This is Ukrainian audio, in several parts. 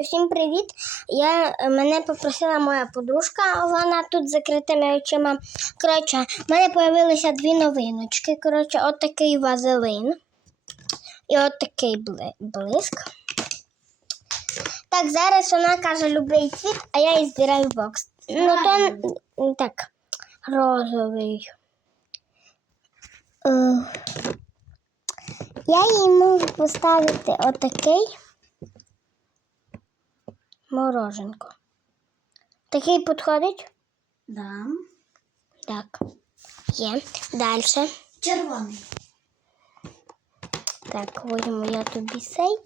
Всім привіт! Я, мене попросила моя подружка, вона тут з закритими очима. Коротше, в мене з'явилися дві новиночки. Коротше, от такий вазелин і от такий блиск. Так, зараз вона каже любий цвіт, а я її збираю бокс. Ну, то так, розовий. Е, Я їй можу поставити отакий мороженко. Такий підходить? Да. Так. Є. Далі. Червоний. Так, возьму я тобі цей.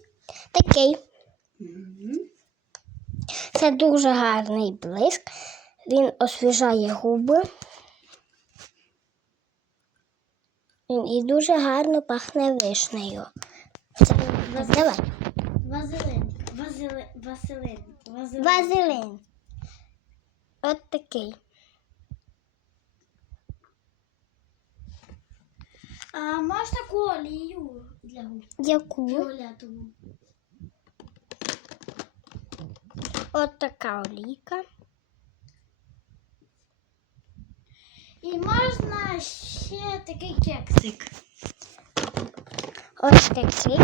Такий. Це дуже гарний блиск. Він освіжає губи. Він і дуже гарно пахне вишнею. Все, давай. Вазелин. Вазелин. Вазелин. От такий. А можеш таку олію для губ? Яку? Фіолетову. От така олійка. І можна ще такий кексик. Ось такий.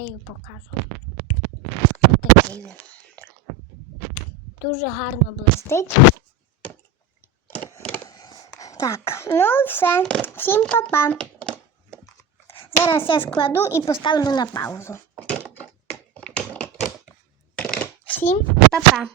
Відкрию покажу. Такий він. Дуже гарно блистить. Так, ну все. Всім па-па. Зараз я складу і поставлю на паузу. Всім па-па.